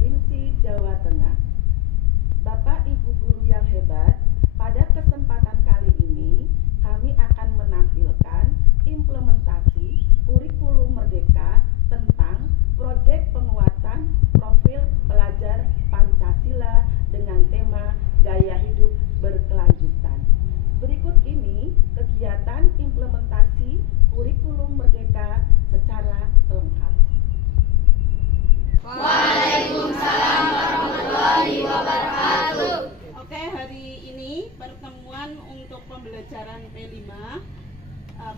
Provinsi Jawa Tengah. Bapak Ibu guru yang hebat, pada kesempatan kali ini kami akan menampilkan implementasi kurikulum merdeka tentang proyek penguatan profil pelajar Pancasila dengan tema gaya hidup berkelanjutan. Berikut ini kegiatan implementasi kurikulum merdeka secara lengkap. Waalaikumsalam warahmatullahi wabarakatuh. Oke, hari ini pertemuan untuk pembelajaran P5.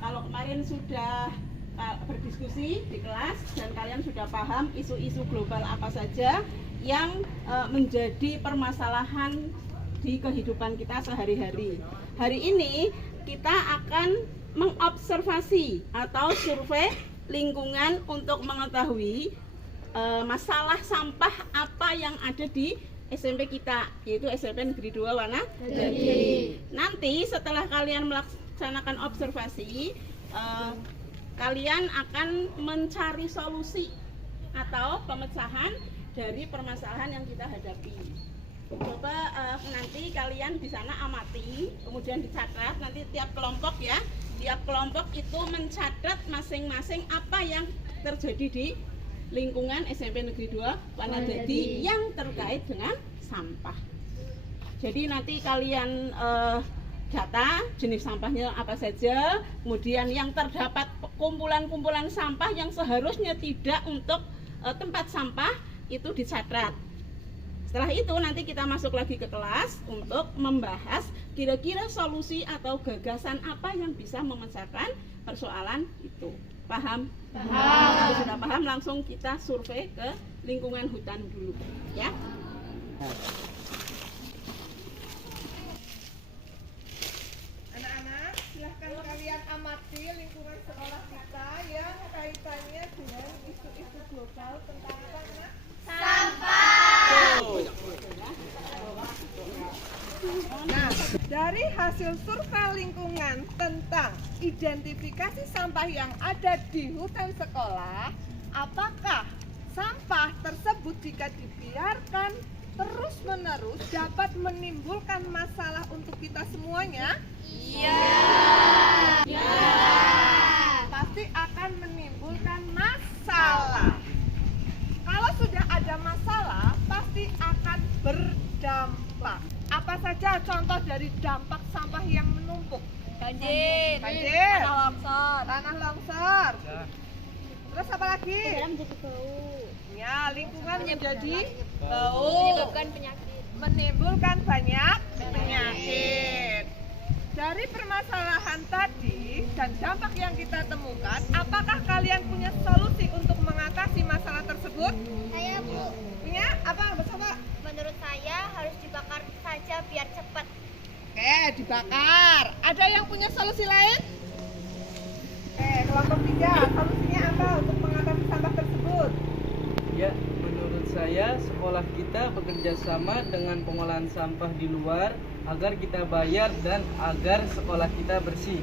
Kalau kemarin sudah berdiskusi di kelas dan kalian sudah paham isu-isu global apa saja yang menjadi permasalahan di kehidupan kita sehari-hari. Hari ini kita akan mengobservasi atau survei lingkungan untuk mengetahui masalah sampah apa yang ada di SMP kita, yaitu SMP Negeri 2 Wanajadi. Nanti setelah kalian melaksanakan observasi, kalian akan mencari solusi atau pemecahan dari permasalahan yang kita hadapi. Coba nanti kalian di sana amati, kemudian dicatat. Nanti tiap kelompok ya, tiap kelompok itu mencatat masing-masing apa yang terjadi di lingkungan SMP Negeri 2 Wanajadi yang terkait dengan sampah. Jadi nanti kalian data jenis sampahnya apa saja, kemudian yang terdapat kumpulan-kumpulan sampah yang seharusnya tidak untuk tempat sampah itu dicatat. Setelah itu nanti kita masuk lagi ke kelas untuk membahas kira-kira solusi atau gagasan apa yang bisa memecahkan persoalan itu. Paham? Paham. Kalau sudah paham, langsung kita survei ke lingkungan hutan dulu, ya. Anak-anak, silahkan kalian amati lingkungan sekolah kita yang kaitannya dengan isu-isu global tentang Nah, dari hasil survei lingkungan tentang identifikasi sampah yang ada di hutan sekolah, apakah sampah tersebut jika dibiarkan terus-menerus dapat menimbulkan masalah untuk kita semuanya? Iya. Pasti akan menimbulkan masalah. Kalau sudah ada masalah, pasti akan berdampak. Apa saja contoh dari dampak sampah yang menumpuk? Banjir. Tanah longsor. Terus apa lagi? Menjadi bau. Ya, lingkungan menjadi Menyebabkan penyakit. menimbulkan banyak penyakit. Dari permasalahan tadi dan dampak yang kita temukan, apakah kalian punya solusi untuk mengatasi masalah tersebut? Saya, Bu. Punya? Apa? Bersama? Menurut saya harus dibakar saja biar cepat. Oke, dibakar. Ada yang punya solusi lain? Kelompok 3, solusinya apa untuk mengatasi sampah tersebut? Ya, menurut saya sekolah kita bekerja sama dengan pengolahan sampah di luar agar kita bayar dan agar sekolah kita bersih.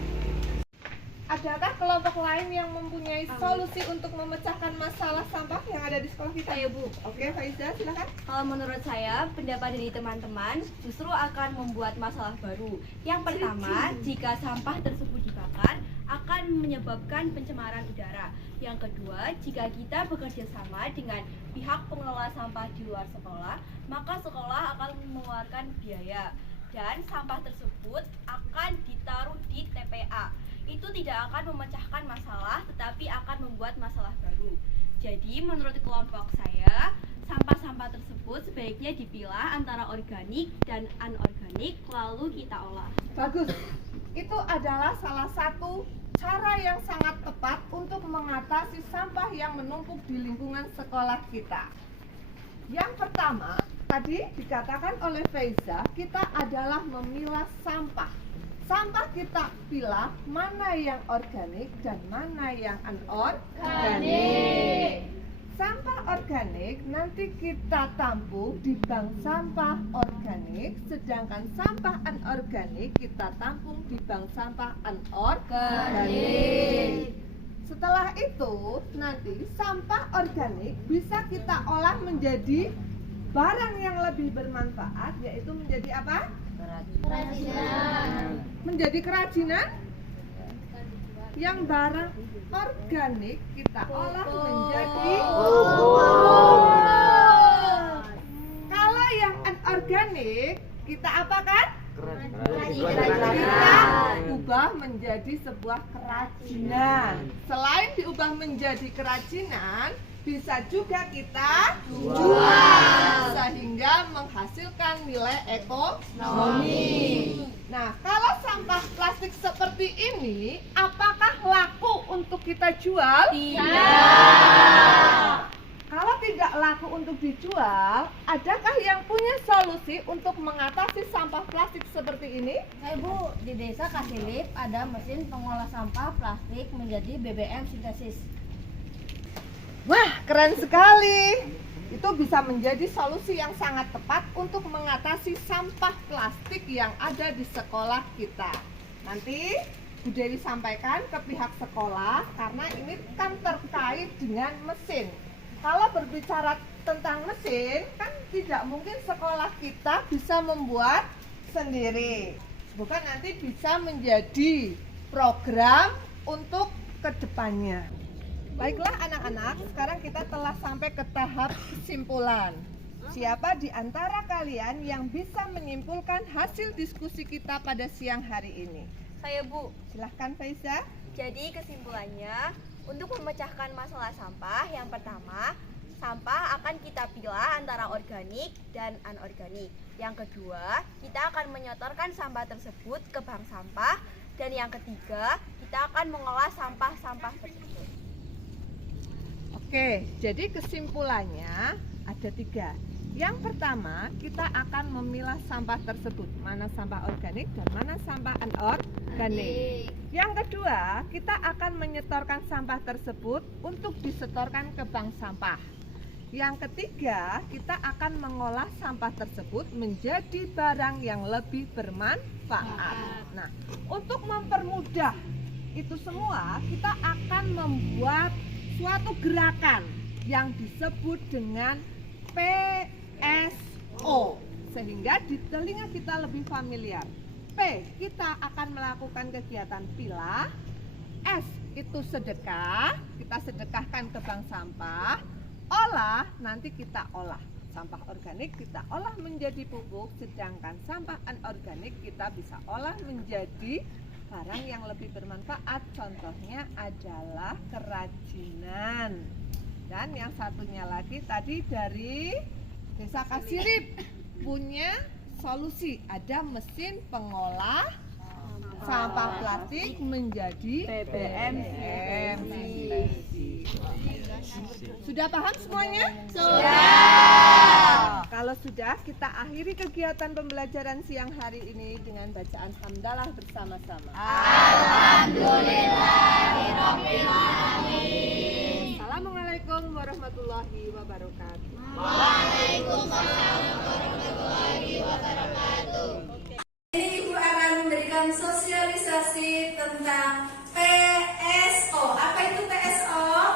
Adakah kelompok lain yang mempunyai solusi untuk memecahkan masalah sampah yang ada di sekolah kita? Saya, Bu. Oke, Faiza, silakan. Kalau menurut saya, pendapat dari teman-teman justru akan membuat masalah baru. Yang pertama, jika sampah tersebut dibakar, akan menyebabkan pencemaran udara. Yang kedua, jika kita bekerja sama dengan pihak pengelola sampah di luar sekolah, maka sekolah akan mengeluarkan biaya. Dan sampah tersebut akan ditaruh di TPA. Itu tidak akan memecahkan masalah, tetapi akan membuat masalah baru. Jadi menurut kelompok saya, sampah-sampah tersebut sebaiknya dipilah antara organik dan anorganik, lalu kita olah. Bagus. Itu adalah salah satu cara yang sangat tepat untuk mengatasi sampah yang menumpuk di lingkungan sekolah kita. Yang pertama, tadi dikatakan oleh Faiza, kita adalah memilah sampah. Sampah kita pilah mana yang organik dan mana yang anorganik. Sampah organik nanti kita tampung di bank sampah organik, sedangkan sampah anorganik kita tampung di bank sampah anorganik. Setelah itu nanti sampah organik bisa kita olah menjadi barang yang lebih bermanfaat, yaitu menjadi apa? Kerajinan. Menjadi kerajinan yang barang organik kita olah menjadi Kalau yang anorganik kita apakan? Kita ubah menjadi sebuah kerajinan. Selain diubah menjadi kerajinan, bisa juga kita jual sehingga menghasilkan nilai ekonomi. Nah, kalau sampah plastik seperti ini, apakah laku untuk kita jual? Tidak. Kalau tidak laku untuk dijual, adakah yang punya solusi untuk mengatasi sampah plastik seperti ini? Bu, di desa Kasilip ada mesin pengolah sampah plastik menjadi BBM sintesis. Wah, keren sekali. Itu bisa menjadi solusi yang sangat tepat untuk mengatasi sampah plastik yang ada di sekolah kita. Nanti Bu Dewi sampaikan ke pihak sekolah karena ini kan terkait dengan mesin. Kalau berbicara tentang mesin, kan tidak mungkin sekolah kita bisa membuat sendiri. Bukan nanti bisa menjadi program untuk kedepannya. Baiklah anak-anak, sekarang kita telah sampai ke tahap kesimpulan. Siapa di antara kalian yang bisa menyimpulkan hasil diskusi kita pada siang hari ini? Saya, Bu. Silahkan Faiza. Jadi kesimpulannya, untuk memecahkan masalah sampah, yang pertama, sampah akan kita pilah antara organik dan anorganik. Yang kedua, kita akan menyetorkan sampah tersebut ke bank sampah. Dan yang ketiga, kita akan mengolah sampah-sampah tersebut. Oke, jadi kesimpulannya ada 3. Yang pertama, kita akan memilah sampah tersebut, mana sampah organik dan mana sampah anorganik. Yang kedua, kita akan menyetorkan sampah tersebut untuk disetorkan ke bank sampah. Yang ketiga, kita akan mengolah sampah tersebut menjadi barang yang lebih bermanfaat. Nah, untuk mempermudah itu semua, kita akan membuat suatu gerakan yang disebut dengan PSO, sehingga di telinga kita lebih familiar. P, kita akan melakukan kegiatan pilah. S, itu sedekah, kita sedekahkan ke bank sampah. Olah, nanti kita olah. Sampah organik kita olah menjadi pupuk, sedangkan sampah anorganik kita bisa olah menjadi barang yang lebih bermanfaat. Contohnya adalah kerajinan. Dan yang satunya lagi tadi dari Desa Kasirip punya solusi, ada mesin pengolah sampah plastik menjadi BBM. Sudah paham semuanya? Sudah. Kalau sudah, kita akhiri kegiatan pembelajaran siang hari ini dengan bacaan hamdalah bersama-sama. Alhamdulillahirabbil alamin. Assalamualaikum warahmatullahi wabarakatuh. Waalaikumsalam warahmatullahi wabarakatuh. Ini Ibu akan memberikan sosialisasi tentang PSO. Apa itu PSO?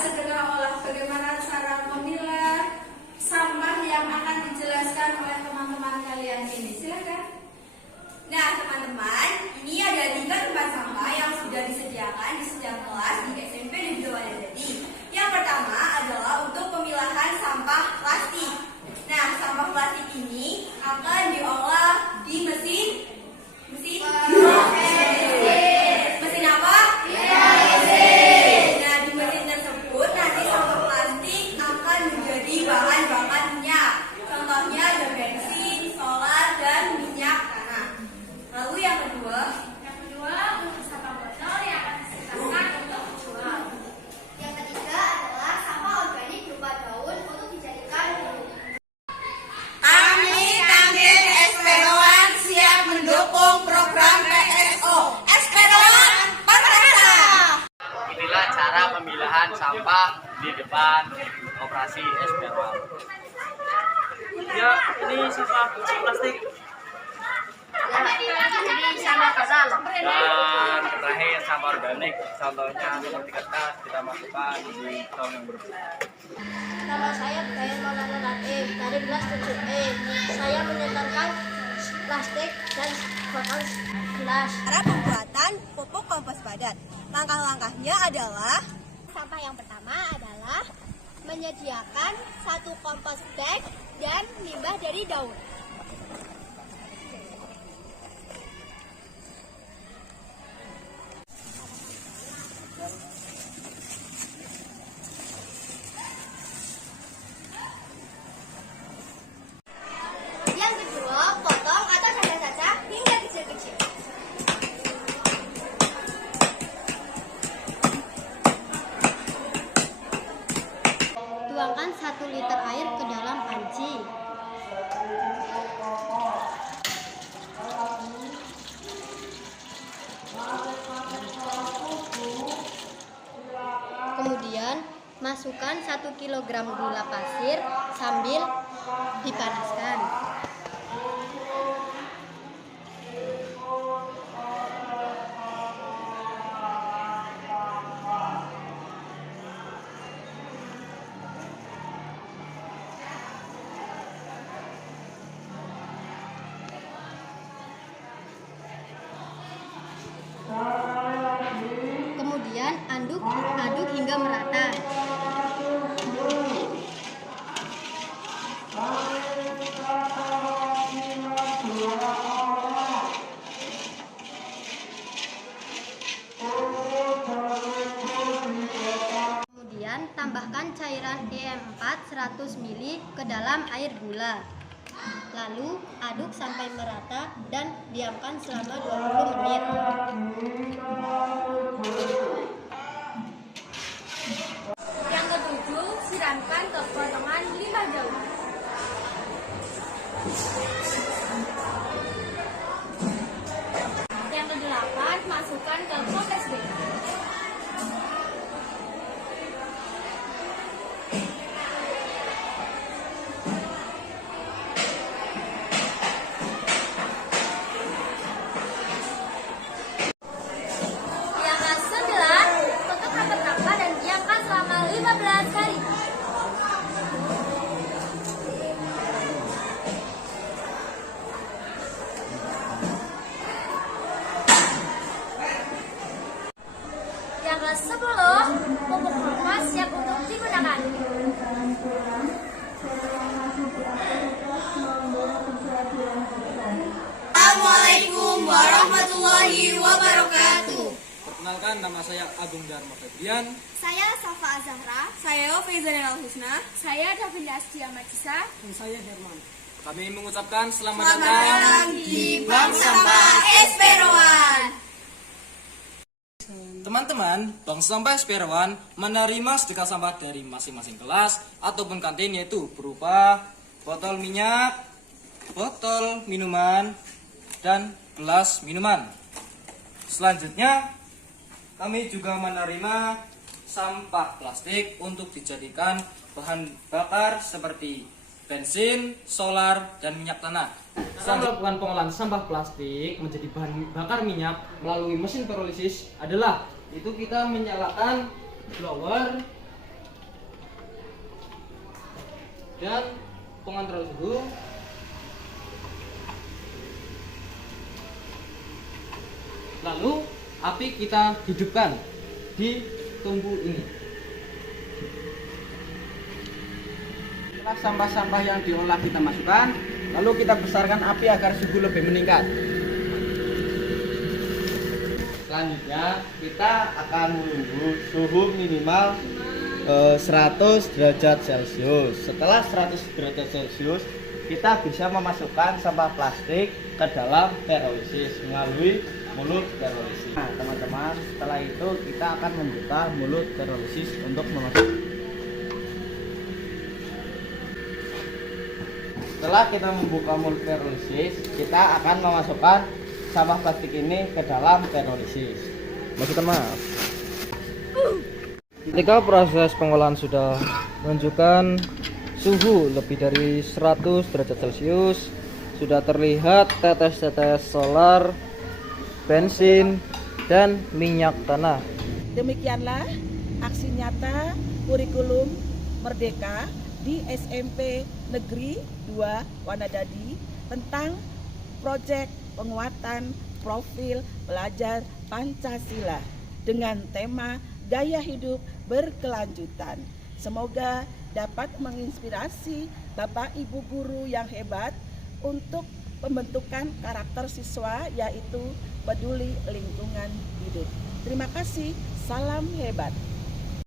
Segera olah. Bagaimana cara memilah sampah yang akan dijelaskan oleh teman-teman kalian ini. Silakan. Nah, teman-teman, ini ada 3 tempat sampah yang sudah disediakan di setiap kelas di SMP dan juga Wadadadi. Yang pertama adalah untuk pemilahan sampah plastik. Nah, sampah plastik ini akan diolah di mesin apa? Nah, di mesin tersebut nanti sampah plastik akan menjadi bahan bakar minyak. Contohnya ada bensin, solar, dan minyak tanah. Lalu yang kedua untuk sampah botol yang akan disediakan untuk dijual. Yang ketiga adalah sampah organik berupa daun untuk dijadikan pupuk. Kami Kantin Esperoan siap mendukung program PSO. Esperoan Perkasa. Inilah cara pemilahan sampah di depan operasi SPRO. Ya, ini sampah plastik. jadi sampah total. Dan terakhir sampah organik, contohnya seperti kertas kita masukkan di tong yang berbeda. Nama saya Bayan Maulana Latif dari kelas 7E. Saya menyetorkan plastik dan botol gelas. Cara pembuatan pupuk kompos padat. Langkah-langkahnya adalah Sampah yang pertama adalah menyediakan 1 kompos bag dan limbah dari daun. Yang kedua, potong atau caca-caca hingga kecil-kecil. Tuangkan 1 liter air ke dalam panci. Kemudian masukkan 1 kilogram gula pasir sambil dipanaskan. Kemudian aduk hingga merata. Kemudian tambahkan cairan EM4 100 ml ke dalam air gula. Lalu aduk sampai merata dan diamkan selama 20 menit. Yang ketujuh, siramkan ke potongan 5 daun. Yang kedelapan, masukkan ke kompres bag. Yang ke-9, tutup rapat-rapat dan diamkan selama 15 hari. Yang ke-10, pupuk kompos siap untuk digunakan. Assalamualaikum warahmatullahi wabarakatuh. Perkenalkan, nama saya Agung Dharma Febrian. Saya Safa Azahra. saya Faizal Husna. Saya Davinda Astia Majisa. Kami mengucapkan selamat Selamat datang datang di Bank Sampah Esperoan. Teman-teman, Bank Sampah Esperawan menerima sedekah sampah dari masing-masing kelas ataupun kantin, yaitu berupa botol minyak, botol minuman, dan gelas minuman. Selanjutnya, kami juga menerima sampah plastik untuk dijadikan bahan bakar seperti bensin, solar, dan minyak tanah. Cara melakukan pengolahan sampah plastik menjadi bahan bakar minyak melalui mesin pirolisis adalah itu kita menyalakan blower dan pengontrol suhu. Lalu api kita hidupkan di tungku ini. Setelah sampah-sampah yang diolah kita masukkan, lalu kita besarkan api agar suhu lebih meningkat. Selanjutnya kita akan menunggu suhu minimal 100 derajat Celcius. Setelah 100 derajat Celcius, kita bisa memasukkan sampah plastik ke dalam pirolisis melalui mulut pirolisis. Nah, teman-teman, setelah itu kita akan membuka mulut pirolisis untuk memasukkan. Setelah kita membuka mulut pirolisis, kita akan memasukkan sampah plastik ini ke dalam pirolisis. Maaf. Ketika proses pengolahan sudah menunjukkan suhu lebih dari 100 derajat Celcius, sudah terlihat tetes-tetes solar, bensin, dan minyak tanah. Demikianlah aksi nyata kurikulum Merdeka di SMP Negeri 2 Wanadadi tentang proyek penguatan profil pelajar Pancasila dengan tema gaya hidup berkelanjutan. Semoga dapat menginspirasi Bapak Ibu guru yang hebat untuk pembentukan karakter siswa, yaitu peduli lingkungan hidup. Terima kasih, salam hebat.